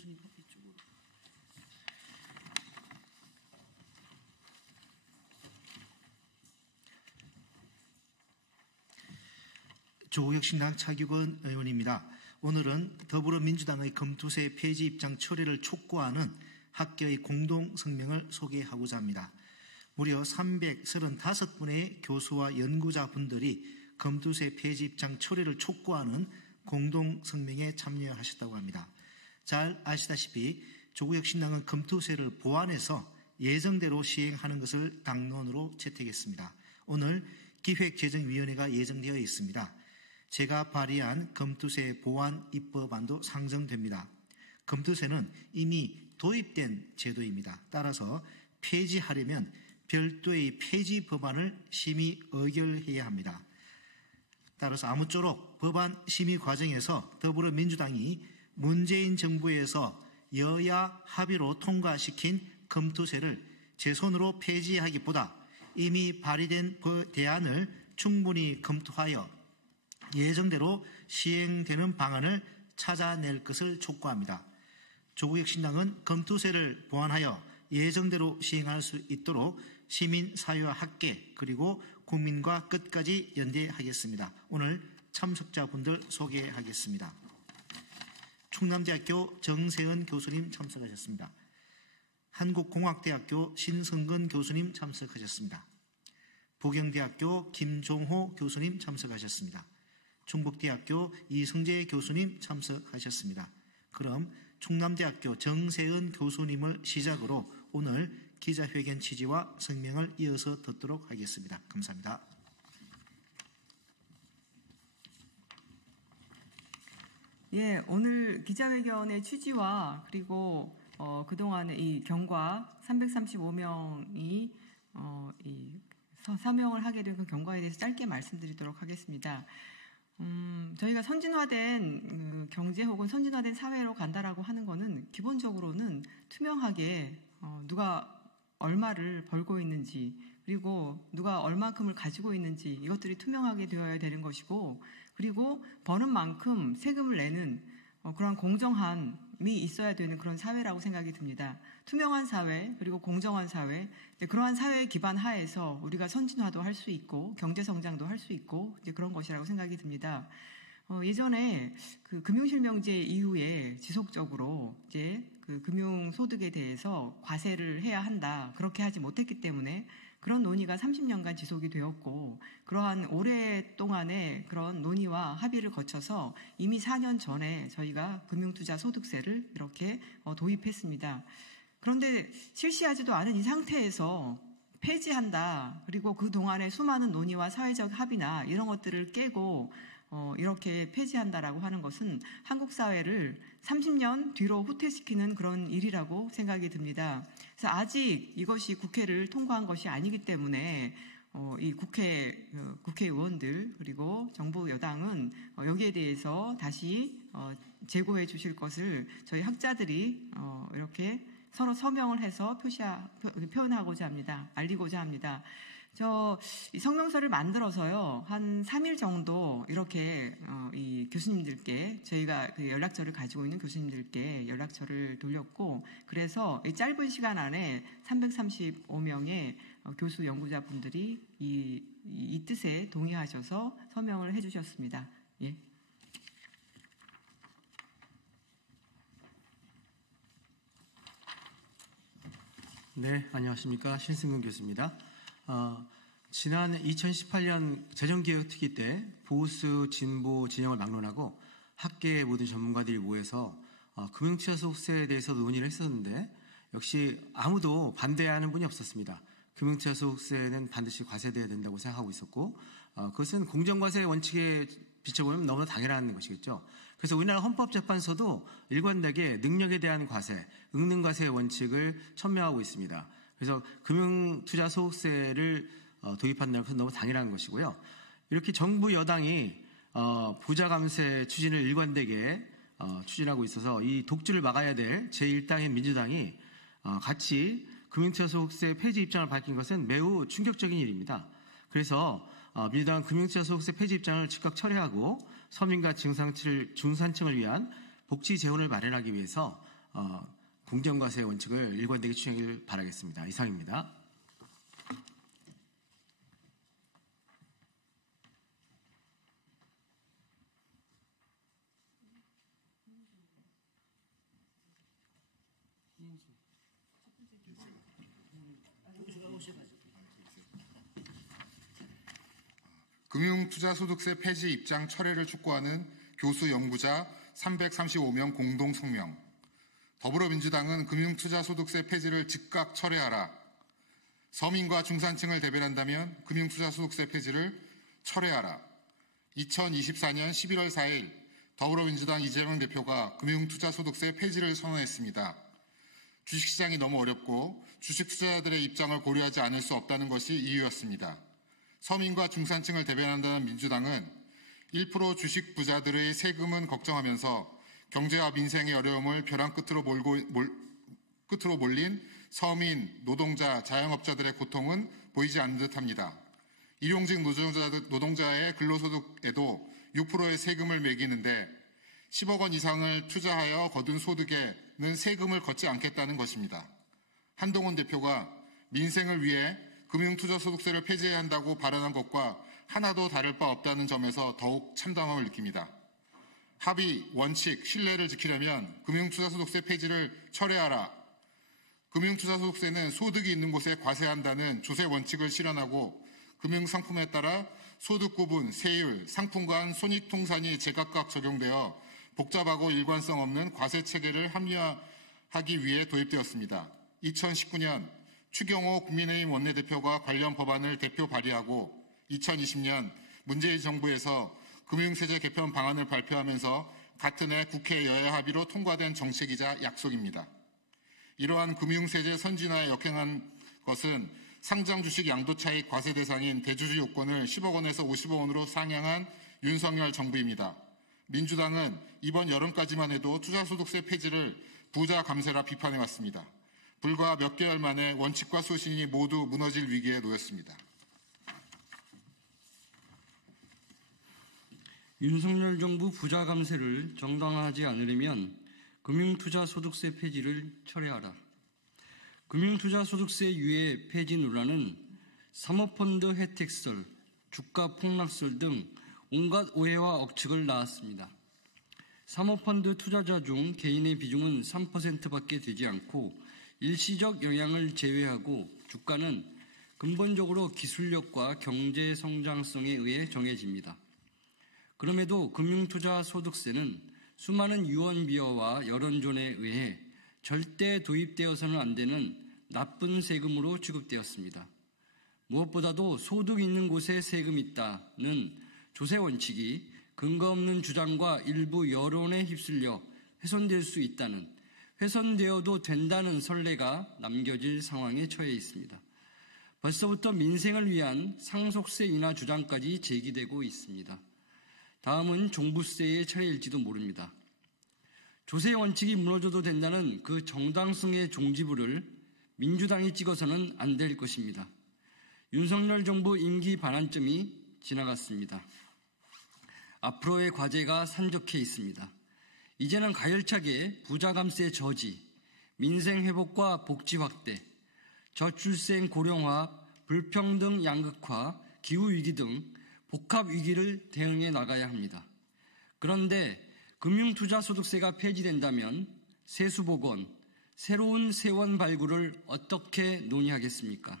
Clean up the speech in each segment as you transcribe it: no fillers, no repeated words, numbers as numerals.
교수님 이쪽으로. 조국혁신당 차기권 의원입니다. 오늘은 더불어민주당의 검투세 폐지 입장 철회를 촉구하는 학계의 공동성명을 소개하고자 합니다. 무려 335분의 교수와 연구자분들이 검투세 폐지 입장 철회를 촉구하는 공동성명에 참여하셨다고 합니다. 잘 아시다시피 조국혁신당은 검투세를 보완해서 예정대로 시행하는 것을 당론으로 채택했습니다. 오늘 기획재정위원회가 예정되어 있습니다. 제가 발의한 검투세 보완 입법안도 상정됩니다. 검투세는 이미 도입된 제도입니다. 따라서 폐지하려면 별도의 폐지 법안을 심의 의결해야 합니다. 따라서 아무쪼록 법안 심의 과정에서 더불어민주당이 문재인 정부에서 여야 합의로 통과시킨 검투세를 제 손으로 폐지하기보다 이미 발의된 대안을 충분히 검토하여 예정대로 시행되는 방안을 찾아낼 것을 촉구합니다. 조국혁신당은 검투세를 보완하여 예정대로 시행할 수 있도록 시민, 사회와 학계 그리고 국민과 끝까지 연대하겠습니다. 오늘 참석자분들 소개하겠습니다. 충남대학교 정세은 교수님 참석하셨습니다. 한국공학대학교 신성근 교수님 참석하셨습니다. 부경대학교 김종호 교수님 참석하셨습니다. 충북대학교 이성재 교수님 참석하셨습니다. 그럼 충남대학교 정세은 교수님을 시작으로 오늘 기자회견 취지와 성명을 이어서 듣도록 하겠습니다. 감사합니다. 예, 오늘 기자회견의 취지와 그리고 그동안의 이 경과 335명이 사명을 하게 된 그 경과에 대해서 짧게 말씀드리도록 하겠습니다. 저희가 선진화된 경제 혹은 선진화된 사회로 간다라고 하는 거는 기본적으로는 투명하게 누가 얼마를 벌고 있는지 그리고 누가 얼마큼을 가지고 있는지 이것들이 투명하게 되어야 되는 것이고 그리고 버는 만큼 세금을 내는 그러한 공정함이 있어야 되는 그런 사회라고 생각이 듭니다. 투명한 사회 그리고 공정한 사회 그러한 사회의 기반 하에서 우리가 선진화도 할 수 있고 경제성장도 할 수 있고 이제 그런 것이라고 생각이 듭니다. 예전에 그 금융실명제 이후에 지속적으로 이제 그 금융소득에 대해서 과세를 해야 한다 그렇게 하지 못했기 때문에 그런 논의가 30년간 지속이 되었고 그러한 오랫동안의 그런 논의와 합의를 거쳐서 이미 4년 전에 저희가 금융투자소득세를 이렇게 도입했습니다. 그런데 실시하지도 않은 이 상태에서 폐지한다 그리고 그동안의 수많은 논의와 사회적 합의나 이런 것들을 깨고 이렇게 폐지한다라고 하는 것은 한국 사회를 30년 뒤로 후퇴시키는 그런 일이라고 생각이 듭니다. 그래서 아직 이것이 국회를 통과한 것이 아니기 때문에 이 국회의원들 그리고 정부 여당은 여기에 대해서 다시 재고해 주실 것을 저희 학자들이 이렇게 서로 서명을 해서 표현하고자 합니다. 알리고자 합니다. 이 성명서를 만들어서요, 한 3일 정도 이렇게, 이 교수님들께, 저희가 그 연락처를 가지고 있는 교수님들께 연락처를 돌렸고, 그래서 이 짧은 시간 안에 335명의 교수 연구자분들이 이 뜻에 동의하셔서 서명을 해주셨습니다. 예. 네, 안녕하십니까. 신승근 교수입니다. 지난 2018년 재정개혁특위 때 보수, 진보 진영을 막론하고 학계의 모든 전문가들이 모여서 금융투자소득세에 대해서 논의를 했었는데 역시 아무도 반대하는 분이 없었습니다. 금융투자소득세는 반드시 과세돼야 된다고 생각하고 있었고 그것은 공정과세 원칙에 비춰보면 너무나 당연한 것이겠죠. 그래서 우리나라 헌법재판소도 일관되게 능력에 대한 과세, 응능과세의 원칙을 천명하고 있습니다. 그래서 금융투자소득세를 도입한다는 것은 너무 당연한 것이고요. 이렇게 정부 여당이 부자 감세 추진을 일관되게 추진하고 있어서 이 독주를 막아야 될 제1당인 민주당이 같이 금융투자소득세 폐지 입장을 밝힌 것은 매우 충격적인 일입니다. 그래서 민주당은 금융투자소득세 폐지 입장을 즉각 철회하고 서민과 중산층을 위한 복지 재원을 마련하기 위해서 공정과세 원칙을 일관되게 추진하길 바라겠습니다. 이상입니다. 금융투자소득세 폐지 입장 철회를 촉구하는 교수 연구자 335명 공동 성명. 더불어민주당은 금융투자소득세 폐지를 즉각 철회하라. 서민과 중산층을 대변한다면 금융투자소득세 폐지를 철회하라. 2024년 11월 4일 더불어민주당 이재명 대표가 금융투자소득세 폐지를 선언했습니다. 주식시장이 너무 어렵고 주식투자자들의 입장을 고려하지 않을 수 없다는 것이 이유였습니다. 서민과 중산층을 대변한다는 민주당은 1% 주식 부자들의 세금은 걱정하면서 경제와 민생의 어려움을 벼랑 끝으로 몰린 서민, 노동자, 자영업자들의 고통은 보이지 않는 듯합니다. 일용직 노동자의 근로소득에도 6%의 세금을 매기는데 10억 원 이상을 투자하여 거둔 소득에는 세금을 걷지 않겠다는 것입니다. 한동훈 대표가 민생을 위해 금융투자소득세를 폐지해야 한다고 발언한 것과 하나도 다를 바 없다는 점에서 더욱 참담함을 느낍니다. 합의, 원칙, 신뢰를 지키려면 금융투자소득세 폐지를 철회하라. 금융투자소득세는 소득이 있는 곳에 과세한다는 조세 원칙을 실현하고 금융상품에 따라 소득 구분, 세율, 상품 간 손익통산이 제각각 적용되어 복잡하고 일관성 없는 과세 체계를 합리화하기 위해 도입되었습니다. 2019년 추경호 국민의힘 원내대표가 관련 법안을 대표 발의하고 2020년 문재인 정부에서 금융세제 개편 방안을 발표하면서 같은 해 국회 여야 합의로 통과된 정책이자 약속입니다. 이러한 금융세제 선진화에 역행한 것은 상장 주식 양도차익 과세 대상인 대주주 요건을 10억 원에서 50억 원으로 상향한 윤석열 정부입니다. 민주당은 이번 여름까지만 해도 투자소득세 폐지를 부자 감세라 비판해왔습니다. 불과 몇 개월 만에 원칙과 소신이 모두 무너질 위기에 놓였습니다. 윤석열 정부 부자 감세를 정당화하지 않으려면 금융투자소득세 폐지를 철회하라. 금융투자소득세 유예 폐지 논란은 사모펀드 혜택설, 주가 폭락설 등 온갖 오해와 억측을 낳았습니다. 사모펀드 투자자 중 개인의 비중은 3%밖에 되지 않고 일시적 영향을 제외하고 주가는 근본적으로 기술력과 경제 성장성에 의해 정해집니다. 그럼에도 금융투자소득세는 수많은 유언비어와 여론전에 의해 절대 도입되어서는 안 되는 나쁜 세금으로 취급되었습니다. 무엇보다도 소득 있는 곳에 세금 있다는 조세 원칙이 근거 없는 주장과 일부 여론에 휩쓸려 훼손될 수 있다는, 훼손되어도 된다는 선례가 남겨질 상황에 처해 있습니다. 벌써부터 민생을 위한 상속세 인하 주장까지 제기되고 있습니다. 다음은 종부세의 차례일지도 모릅니다. 조세 원칙이 무너져도 된다는 그 정당성의 종지부를 민주당이 찍어서는 안 될 것입니다. 윤석열 정부 임기 반환점이 지나갔습니다. 앞으로의 과제가 산적해 있습니다. 이제는 가열차게 부자 감세 저지, 민생 회복과 복지 확대, 저출생 고령화, 불평등 양극화, 기후위기 등 복합 위기를 대응해 나가야 합니다. 그런데 금융투자소득세가 폐지된다면 세수복원, 새로운 세원 발굴을 어떻게 논의하겠습니까?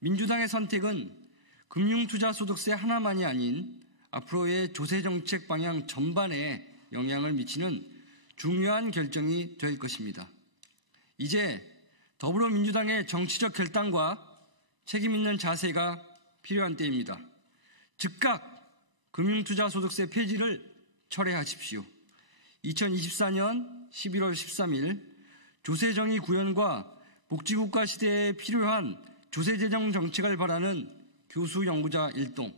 민주당의 선택은 금융투자소득세 하나만이 아닌 앞으로의 조세정책 방향 전반에 영향을 미치는 중요한 결정이 될 것입니다. 이제 더불어민주당의 정치적 결단과 책임 있는 자세가 필요한 때입니다. 즉각 금융투자소득세 폐지를 철회하십시오. 2024년 11월 13일 조세정의 구현과 복지국가 시대에 필요한 조세재정 정책을 바라는 교수 연구자 일동,